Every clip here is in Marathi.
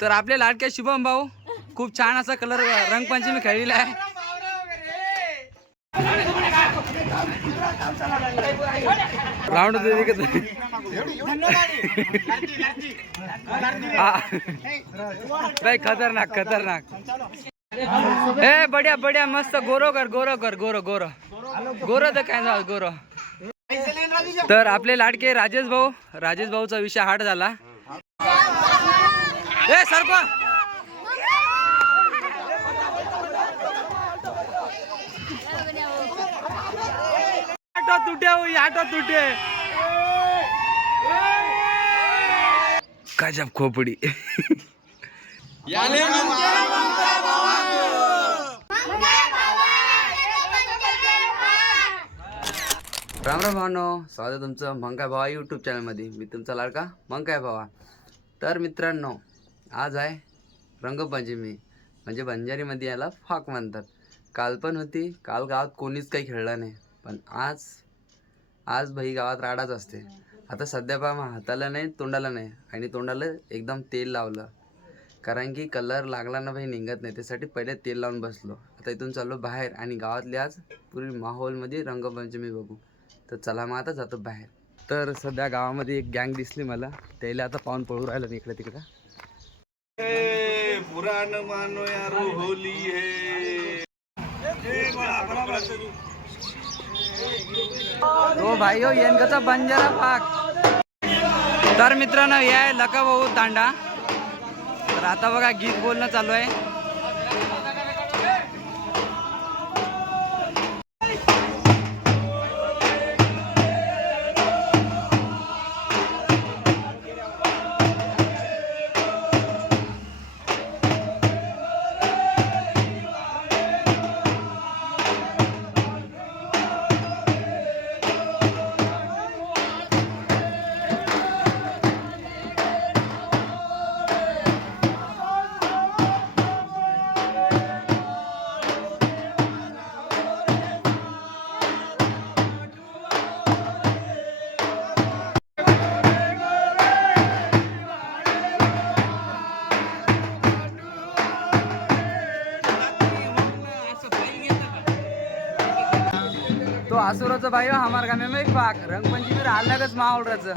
तर आपले लाडक्या शुभम भाऊ खूप छान असा कलर रंगपंचमी खेळलेला आहे. राऊंड भाई खतरनाक खतरनाक. ए बड्या बड्या मस्त. गोरो कर गोरो कर गोरो गोरो. गोरो तर काय झालं गोरो? तर आपले लाडके राजेश भाऊ राजेश भाऊचा विषय हार्ड झाला. ए सरपा आटो तुटे हुई आटो तुटे. गजब खोपडी. राम राम भावनो स्वागत आहे तुमचं मंकाय भावा यूट्यूब चॅनलमध्ये मी तुमचा लाडका मंकाय भावा. तर मित्रांनो आज आहे रंगपंचमी. म्हणजे बंजारीमध्ये याला फाक म्हणतात. काल पण होती काल गावात कोणीच काही खेळलं नाही. पण आज आज भाई गावात राडाच असते. आता सध्या पहा हाताला नाही तोंडाला नाही. आणि तोंडाला एकदम तेल लावलं. कारण की कलर लागला ना भाई निघत नाही. त्यासाठी पहिले तेल लावून बसलो. आता इथून चाललो बाहेर आणि गावातली आज पुरी माहोलमध्ये रंगपंचमी बघू. तर चला मग आता जातो बाहेर. तर सध्या गावामध्ये एक गँग दिसली मला. त्याला आता पाहून पळू राहिलं इकडे तिकडं. पुराण मानो यारो होली हो भाई हो येनकाचा बंजारा पाक तर मित्रांनो हे आहे लका भाऊ तांडा. तर आता बघा गीत बोलणं चालू आहे. तो आसुराचा भाई हो हमार गामे में एक पाक रंगपंचमी अलगच माहोल राहचं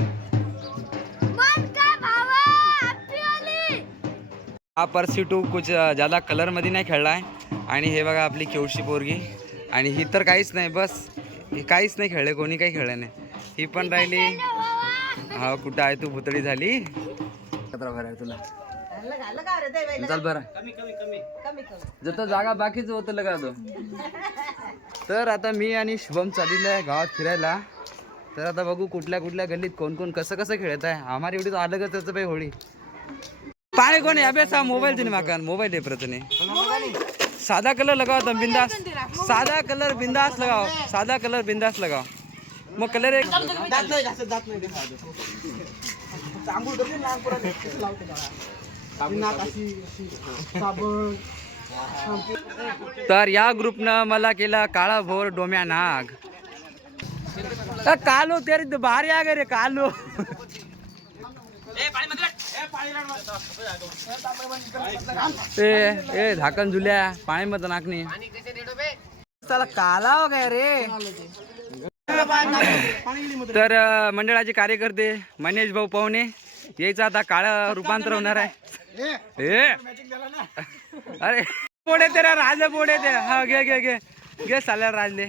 हा परसी टू कुछ ज्यादा कलरमध्ये नाही खेळला आहे आणि हे बघा आपली केवशी पोरगी. आणि ही तर काहीच नाही बस. ही काहीच नाही खेळले कोणी काही खेळलं नाही. ही पण राहिली. हा कुठं आहे तू? भुतळी झाली. कचरा भराय तुला. चल बरं. जत जागा बाकीच होतं लगा तो तर आता मी आणि शुभम चाललेलं आहे गावात फिरायला. तर आता बघू कुठल्या कुठल्या गल्लीत कोण कोण कसं कसं खेळत आहे. आम्हाला एवढी तो अलगच त्याचं बाई होळी. पाणी कोण आहे? अभ्यास मोबाईल तुम्ही माका. मोबाईल आहे प्रतने साधा कलर लगाओ तुम बिंदास. साधा कलर बिंदास लगाओ साधा कलर बिंदास लगाओ मग कलर एक तर या ग्रुपनं मला केला काळा भोर डोम्या नाग. कालो तेरे बाहेर या गे रे कालो. ए ए झाकण झुल्या पाणी मत नाकणी त्याला काला हो काय रे. तर मंडळाचे कार्यकर्ते मनेश भाऊ पाहुणे यायचं आता काळ रूपांतर होणार आहे. अरे पोडे तेरा राजे पोडे ते. हा घे घे घे. घे साल्या राजले.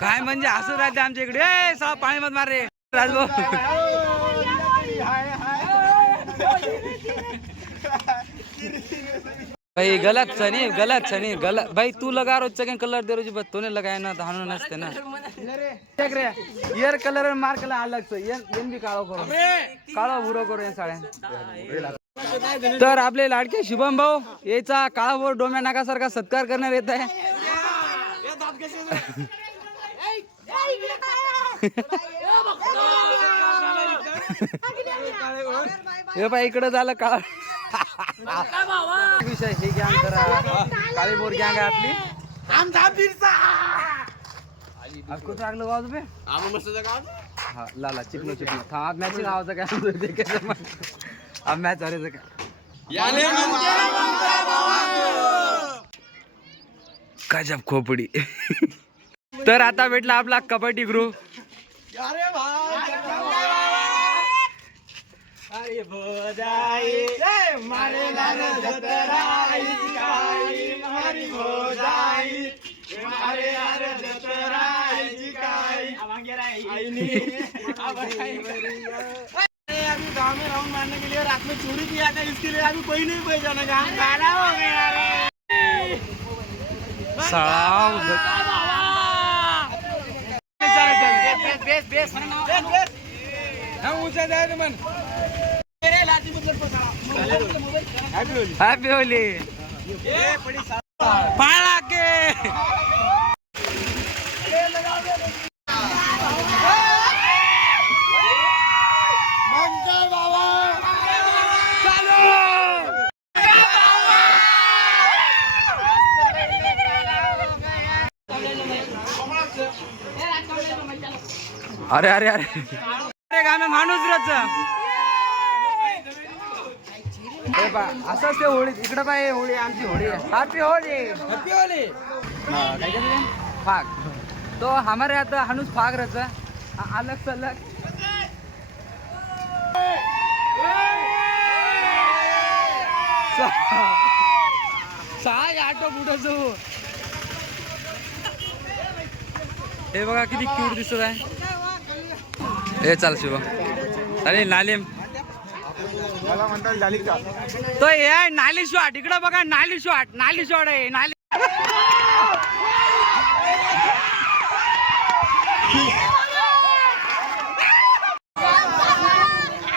काय म्हणजे असं राहते आमच्या इकडे. ए सहा पाणी मत मार रे. राजभाऊ भाई गलत छनी गलत छनी गलत भाई तू लगा रोज सेकंड कलर दे रोज बस तूने लगाया ना तो हमने नसते ना। देख रे यार कलर मार कला अलग से ये ये भी काळो करो। काळो भुरो करो या साड्या तर आपले लाडके शुभम भाऊ याचा काळा भोर डोम्या नाकासारखा सत्कार करण्यात येत आहे. हे पाय इकडं झालं का विषय हे गँग गँग आहे आपली. चांगलं गाव बे हा लाला चिकनो अब मॅचिंग आवाज काय ते. अब मॅच अरे काय गजब खोपडी. तर आता भेटला आपला कबड्डी ग्रुप अभी गांव में राउंड मारने के लिए रात में चोरी किया था इसके लिए अभी कोई नहीं पहचाना काम गाना हो गया रे साव बेस बेस बेस. हम ऊंचा जाए मन मेरे लाठी मतलब पकड़ा हॅपी होली ये बड़ी सा पाळा के मंगल बाबा अरे अरे अरे अरे गामे माणूस रच असंच ते होळी इकडं पाय होळी आमची होळी हॅपी होळी हॅपी होळी काय करते फाग. तो हमारे आता हाणूस फाग रच. अलग सलग सहा आटो हे बघा किती क्यूट दिसत आहे. हे चाल शिव अरे नालिम. मला म्हणतात झाली का? तो हे नाली शॉट. इकडं बघा नाली शॉट. नाली शॉट आहे नाली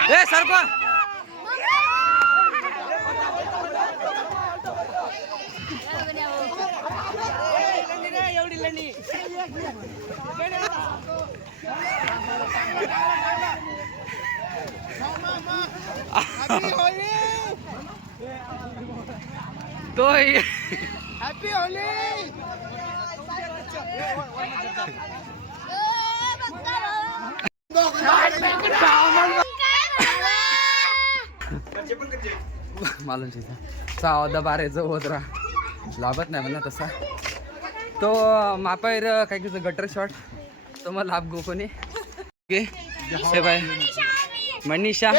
ए सरको तो हॅपी होली मालूम शेता सहा बाराचं होत राहा. लाभत नाही म्हणा तसा. तो मापायर काय की गटर शॉट तो मग लाभ गो कोणी. ओके. बाय. मनीषा.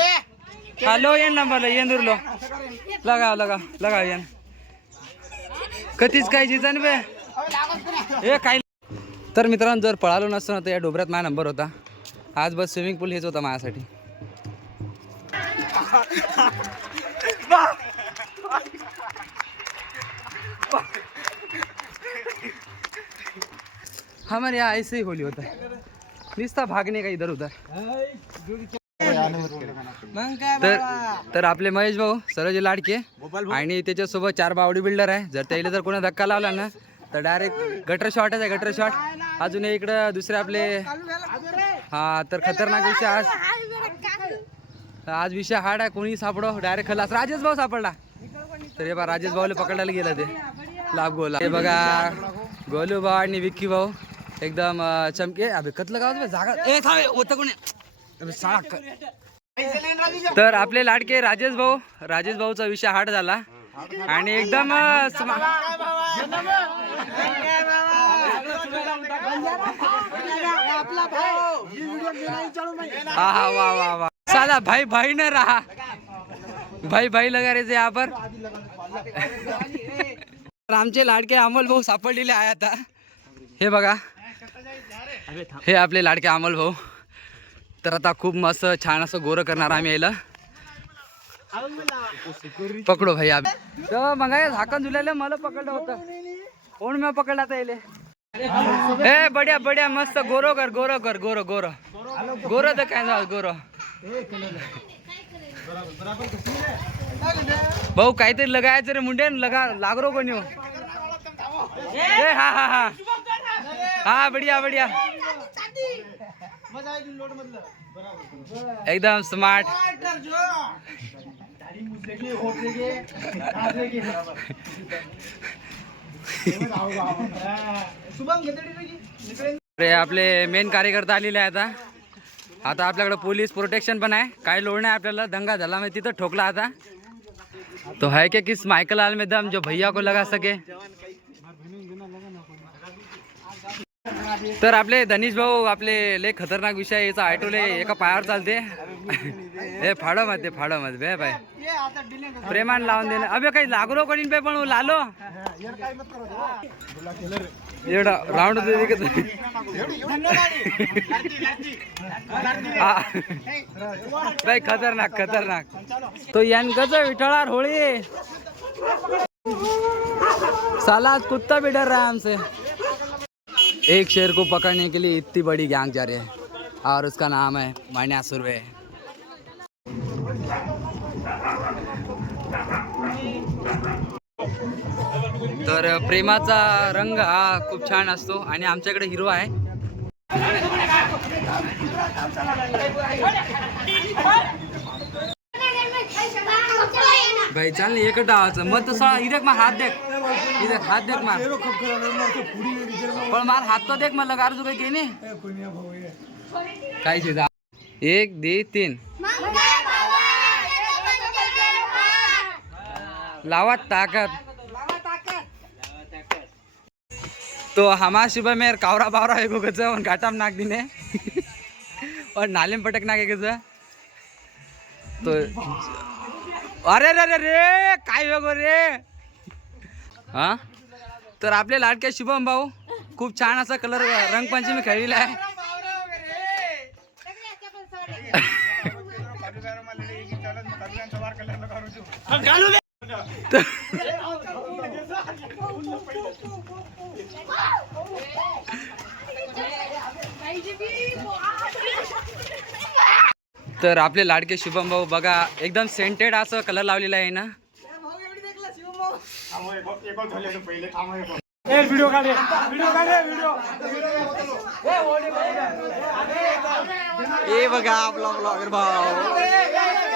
हॅलो येन नंबर येन दुरलो लगाव लगाव लगाव येन कधीच काय जिजन बे. हे काय तर मित्रांनो जर पळालो नसतो ना तर या डोबऱ्यात माझा नंबर होता. आज बस स्विमिंग पूल हेच होता माझ्यासाठी. हमारे यहाँ ऐसे ही होली होता. है निस्ता भागने का इधर उधर तर तर आपले महेश भाऊ सरोजे लाडके आणि त्याच्यासोबत चार बावडी बिल्डर आहे. जर त्याला जर कोणी धक्का लावला ना तर डायरेक्ट गटर शॉटच आहे गटर शॉट अजून इकडं दुसरे आपले हा तर खतरनाक विषय आज आज विषय हार्ड आहे कोणी सापडो. डायरेक्ट खलास. राजेश भाऊ सापडला. तर हे बा राजेश भाऊला पकडायला गेला ते. लाभ गोला. हे बघा गोलू भाऊ आणि विक्की भाऊ. एकदम चमके. अबे कतलं गाव जागा ए थांब होतं कोणी? तर आपले लाडके राजेश भाऊ राजेश भाऊचा विषय हार्ड झाला. आणि एकदम हा हा वा वा वा. साला भाई भाई न रहा. भाई भाई लगा रे यहाँ तर आमचे लाडके अमोल भाऊ सापडलेले आहे आता. हे बघा. हे आपले लाडके अमोल भाऊ. तर आता खूप मस्त छान असं गोरं करणार आम्ही यायला. पकडो भाई आम्ही. तर मग झाकण झुलायला मला पकडलं होतं. कोण मी पकडला आता यायले? ए बढिया मस्त. गोरो कर गोरो कर गोरो गोरो. गोरो तर काय झालं गोरो? भाऊ काहीतरी लगायचं रे मुंडे. लगा लागरो कोणी हो. ए हा हा हा. हा बढिया बढिया. बरोबर। एकदम स्मार्ट अरे आपले मेन कार्यकर्ता आलेले आहे आता आता आपल्याकडे पोलीस प्रोटेक्शन पण आहे. काही लोड नाही आपल्याला. दंगा झाला म्हणजे तिथं ठोकला आता. तो है क्या किस माइकल आल में दम जो भैया को लगा सके? तर आपले धनीश भाऊ आपले लय खतरनाक विषय याचा आयटोले एका पायावर चालते. हे फाडो मध्ये फाडो मध्ये बे बाय प्रेमान लावून देणं अबे काही लागलो कडीन पे पण लालो. काय एवढा राऊंड खतरनाक खतरनाक. तो यांकच विठळार होळी. साला कुत्ता बिडर डर आमचे. एक शेर को पकड़ने के लिए इतनी बड़ी गैंग जा रही है और उसका नाम है मान्या सुरवे। तर प्रेमाचा रंग हा खूप छान असतो आणि आमच्याकडे हिरो आहे. भाई चाल एक एकच डावाचं. मग तसा हिरक मग हात देख. इधर हाथ देख मार। पर मार हाथ तो देख मला लगा काही की नाही? काई चीज एक दी तीन। लावा ताकत। तो हमा सुबह में कावरा बावरा एक गज और घाटा में नाक दिने और नाले में पटक नाके गज तो अरे रे रे रे काय हो वेगो रे? हा? तर आपले लाडके शुभम भाऊ खूप छान असा कलर रंगपंचमी खेळलेला आहे. तर आपले लाडके शुभम भाऊ बघा एकदम सेंटेड असं कलर लावलेला आहे ना. व्हिडिओ काढे व्हिडिओ काढे व्हिडिओ ए बघा आपला ब्लॉगर भाऊ.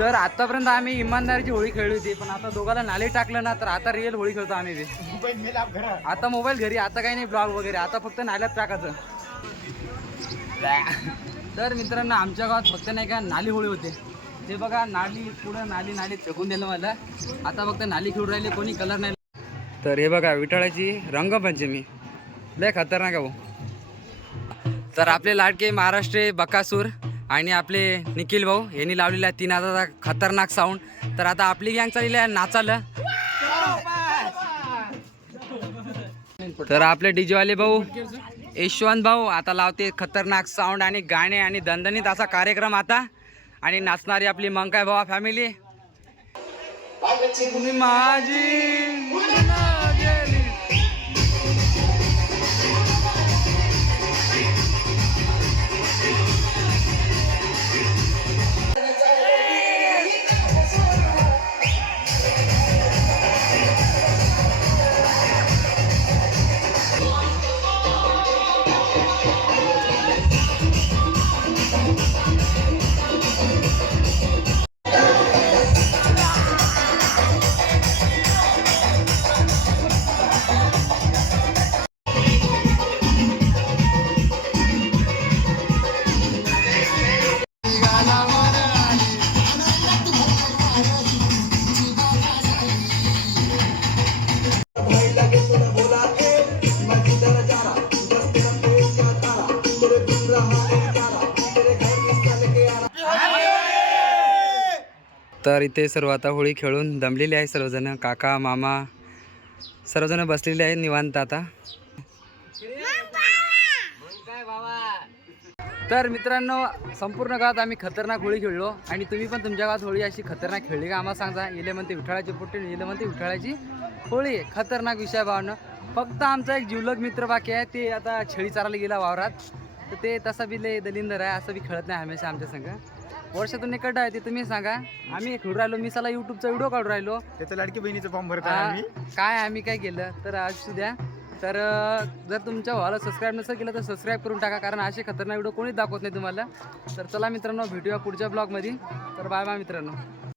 तर आतापर्यंत आम्ही इमानदारीची होळी खेळली होती पण आता दोघाला नाले टाकलं ना तर आता रिअल होळी खेळतो आम्ही बी. आता मोबाईल घरी आता काही नाही ब्लॉग वगैरे आता फक्त नाल्यात टाकायचं. तर मित्रांनो आमच्या गावात फक्त नाही का नाली होळी होते. ते बघा नाली पुढं नाली नाली फेकून दिलं मला. आता फक्त नाली खेळून राहिले कोणी कलर नाही. तर हे बघा विठाळाची रंगपंचमी. लय खतरनाक आहे भाऊ. तर आपले लाडके महाराष्ट्र बकासूर. आणि आपले निखिल भाऊ यांनी लावलेला आहे तीन हजारचा खतरनाक साऊंड तर आता आपली गँग चाललेली आहे नाचायला. तर आपले डीजेवाले भाऊ यशवंत भाऊ आता लावते खतरनाक साऊंड आणि गाणे आणि दणदणीत असा कार्यक्रम आता. आणि नाचणारी आपली मंकाय भावा फॅमिली माझी. तर इथे सर्व आता होळी खेळून दमलेले आहे सर्वजण. काका मामा सर्वजण बसलेले आहेत निवांत आता. तर मित्रांनो संपूर्ण गावात आम्ही खतरनाक होळी खेळलो आणि तुम्ही पण तुमच्या गावात होळी अशी खतरनाक खेळली का? आम्हाला सांगा येले म्हणते विठाळाची पोट्टी येले म्हणते विठाळाची होळी. खतरनाक विषय भावनं. फक्त आमचा एक जिवलग मित्र बाकी आहे ते आता छेळी चारायला गेला वावरात. तर ते तसा बी लय दलिंदर आहे असं बी खेळत नाही हमेशा आमच्या संग. वर्षातून एकट आहे ते तुम्ही सांगा. आम्ही खेळून राहिलो मी साला युट्यूबचा व्हिडिओ काढून राहिलो. त्याचं लाडकी बहिणीचं फॉर्म भरत आ, काय आम्ही काय केलं तर असू द्या. तर जर तुमच्या व्हायला सबस्क्राईब नसेल केलं तर सबस्क्राईब करून टाका कारण असे खतरनाक व्हिडिओ कोणीच दाखवत नाही तुम्हाला. तर चला मित्रांनो भेटूया पुढच्या ब्लॉगमध्ये तर बाय बाय मित्रांनो.